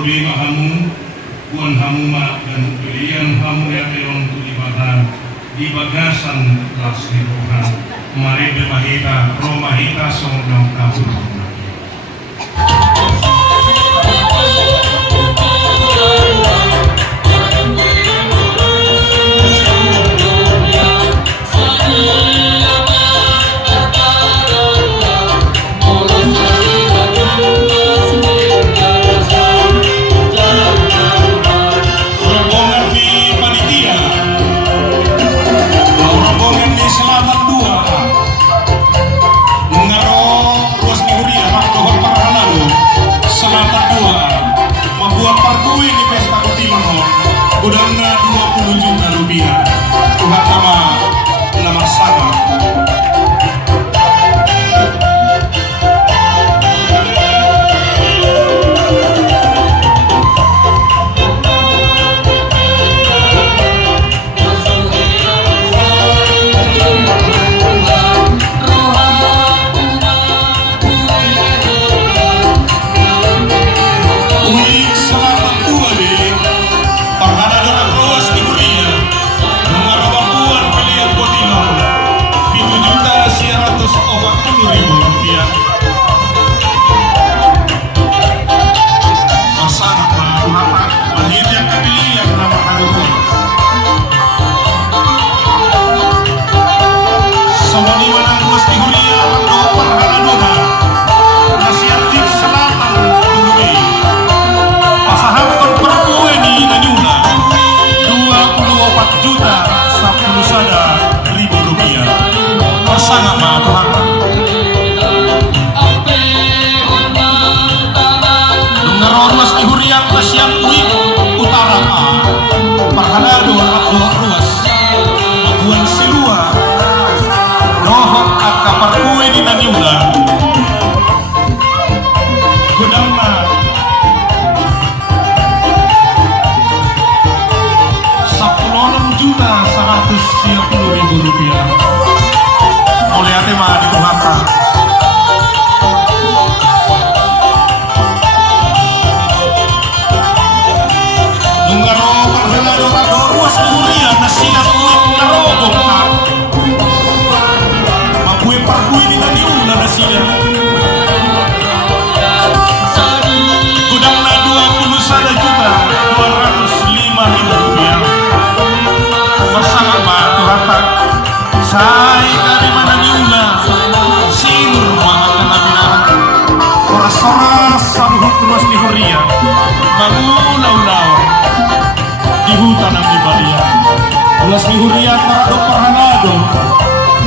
problema hamu, buan hamu mak dan pilihan hamu yang belum ibadah di bagasan kelas Tuhan. Mari bermahita, romahita songdang tahun. Udangnya 20 juta rupiah. Tuhan nama sama. Rupiah. Oleh hati mah di Tuhan. Nungaro parhela dora ruas kuliah nasihat uik narogong ha. Mabui parkui di naniuna nasihat. Gudangna 21 juta 205 ribu rupiah. Bersama Tuhan tak. Sai kami mana niula sinur makan nabinahan soras-soras saluhut ruas di Huria mangulau-lau di hutan yang dibalia ruas di Huria Tarado Parhanado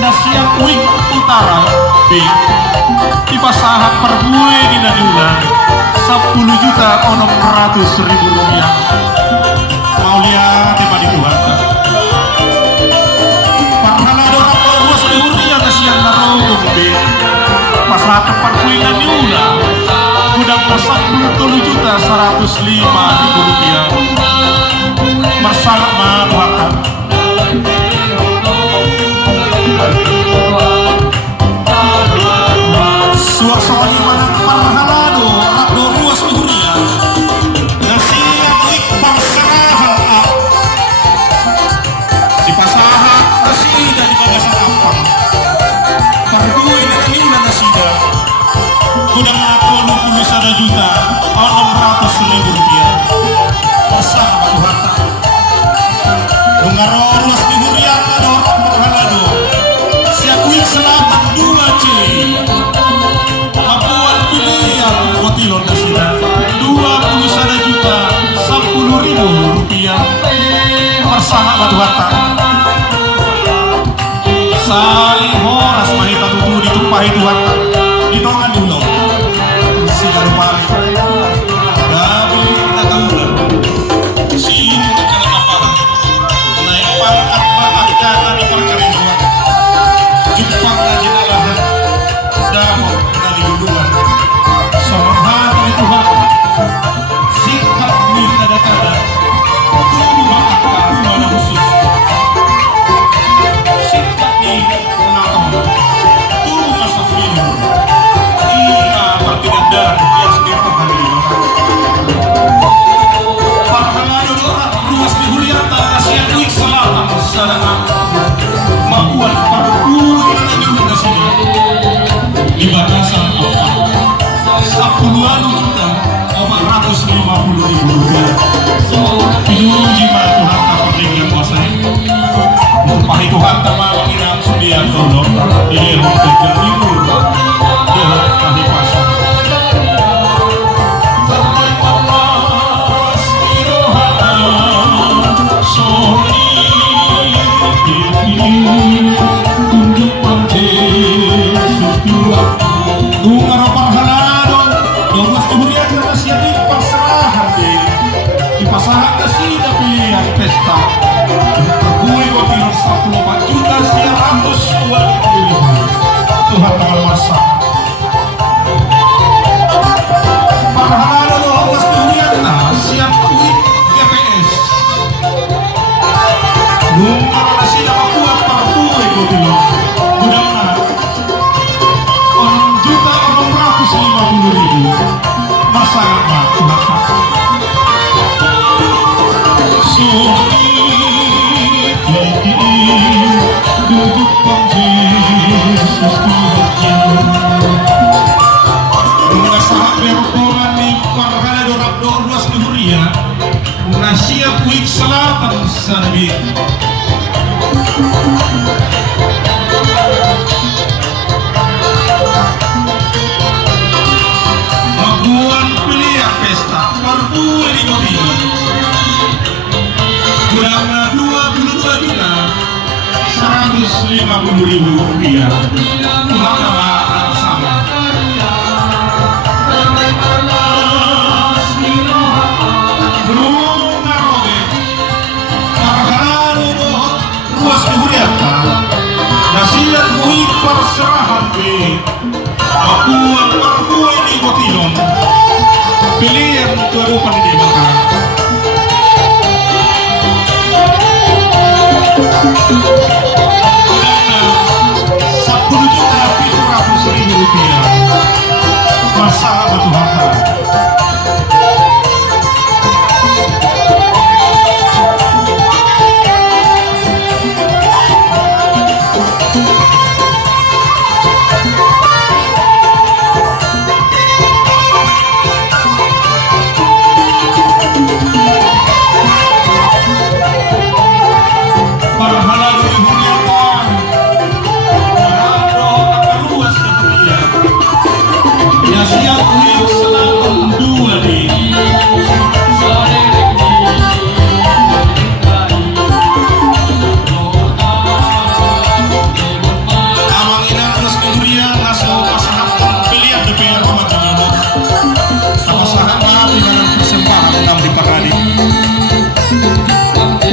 Nasiang Uik Utara B di pasahat perbuai di Naniula 10 juta 600 ribu rupiah. Mau lihat di mana Tuhan yang narogong be pasal tempat kuingan diula gudang 10 juta 105 ribu rupiah bersama manuhatan suak sawani mana parhalado rakdo ruas dunia nasihat ik perserahan di pasahat nasida di bagasan apang perbuai dengan niula nasida gudang aku 21 juta 600 ribu rupiah bersama Tuhan Dungaro ruas di Hurian dorong berhalado siakuik selatan 2C Labuan pilihan Botilon nasida 21 juta 10 ribu rupiah bersama Tuhan Sai horas mahita tutu ditumpahi Tuhan ditongan diulo siar balik gabi nataulan sini kakak lapangan naik pangkat kata di perkarian Jepang ngaji nalahan dahut dari duluan sohan dari Tuhan sikap nih kada-kada tubuh maafkan mana khusus sikap nih menatong tubuh masak ini Rp750.000. Pinuji mga Tuhan kapatid yang kuasa Tumpahi Tuhan tama menginap sudian tolong Dili mo kajang libur Dili kahit pasok pasangan kasih na pilihan pesta Buhay ko tinong 44,720,000 Tuhan tangan masa Parahana no awas tulian na siap tuwid GPS Nung na sila makuha para buhay ko tinong Gudang na 6,650,000 Masangat na Tuhan dudukkan Yesus Tuhan Nunggu saat berhubungan di Parhana Dorab Dorwas Nuhuria Nasiap Wik Selatan Sanabi Maguan pilihan pesta Perbuah di Mobil Kurang 22.150.000 rupiah Tuhan nama sama Belum ngaroge Parahanu mohon ruas kehuriatan Nasihat muhid perserahan be Akuan parbuah ini kotilon Pilihan kerupan di makan Rp10.700.000 masa batu hata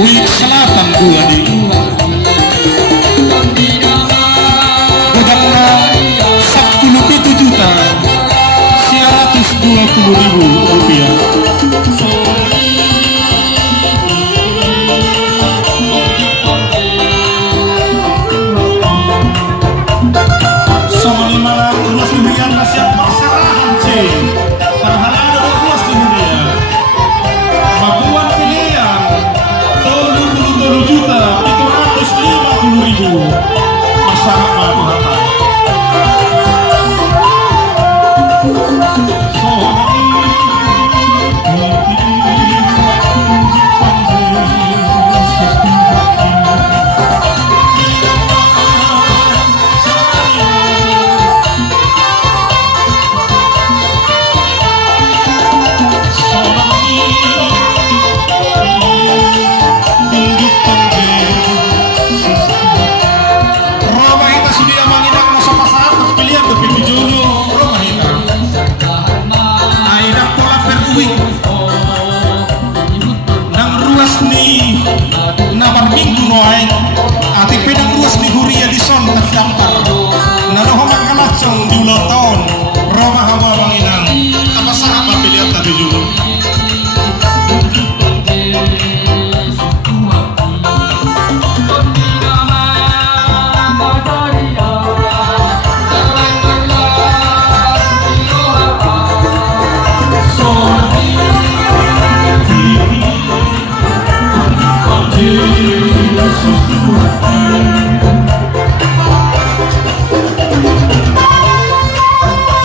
Wik Selatan 2 di Gudangna 37.120.000 rupiah Sama 500 rupiah nasihat perserahan C Parahana ruas dunia Babuan pilihan 77.750.000 masyarakat Batu Hata ati pedang ruas di Huria di son terdampar naroh makalacong di uloton Roma hamba banginan apa sahabat pilihan tadi juga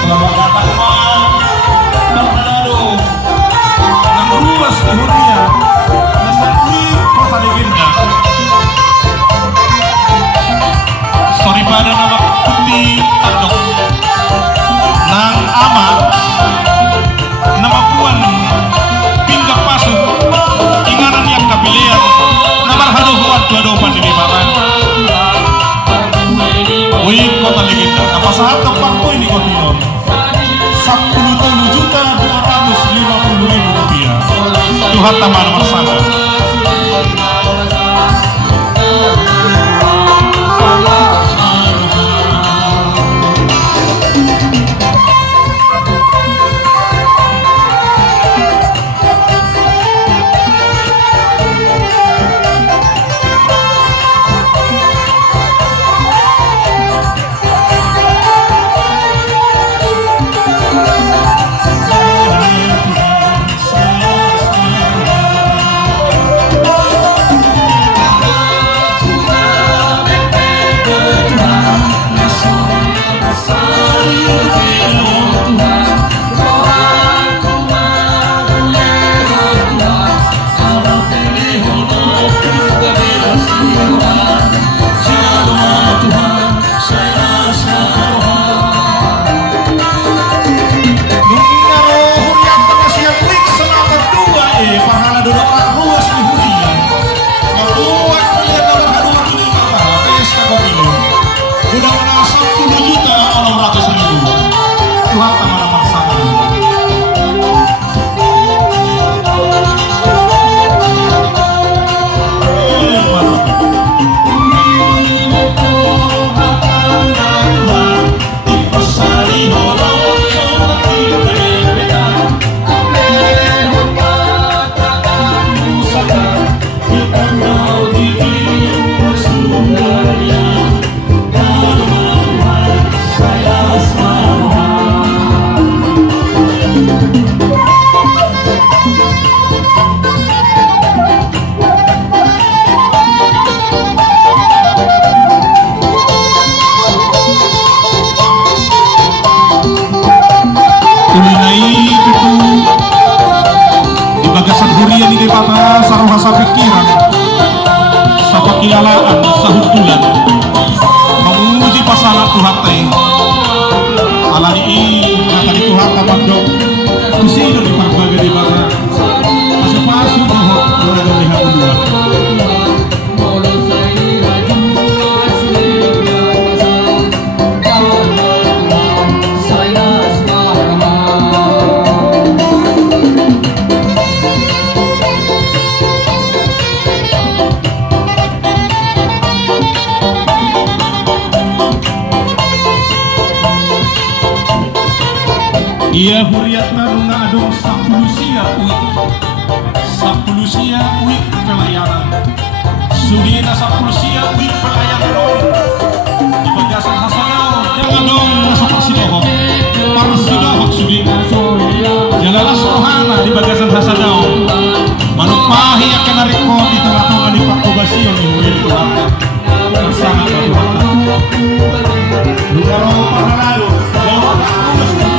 Selamat datang saat tempat ini kotilon 10.250.000 rupiah. Tuhan tamar bersama. Sapakilalaan sahutulan menguji pasangan Tuhan teh alani nakali Tuhan tabagdo kusino di pagbaga di baga pasu-pasu mohon berada lihat dua Ia huriatna runga adong sapulusia uik pelayanan sudina sapulusia uik pelayanan di bagasan hasanau yang adong masuk parsidohok sudina jalalas rohana di bagasan hasanau manuk pahi akan nariko di tengah-tengah di pakubasio ni huil Tuhan bersama Tuhan Lugaro Panalalu jauh aku sendiri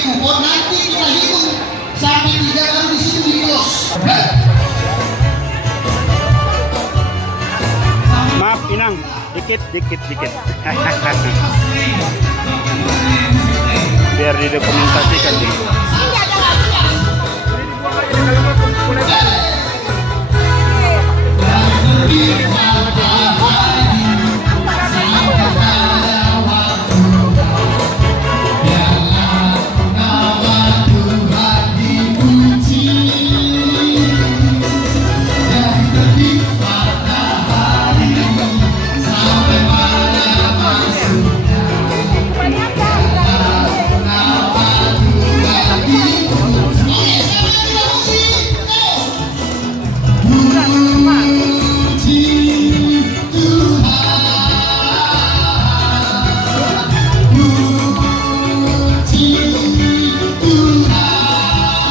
dipukul, nanti kita hitung sampai 3 baru di situ di close. Maaf Inang, dikit. Biar didokumentasikan nih. Hey!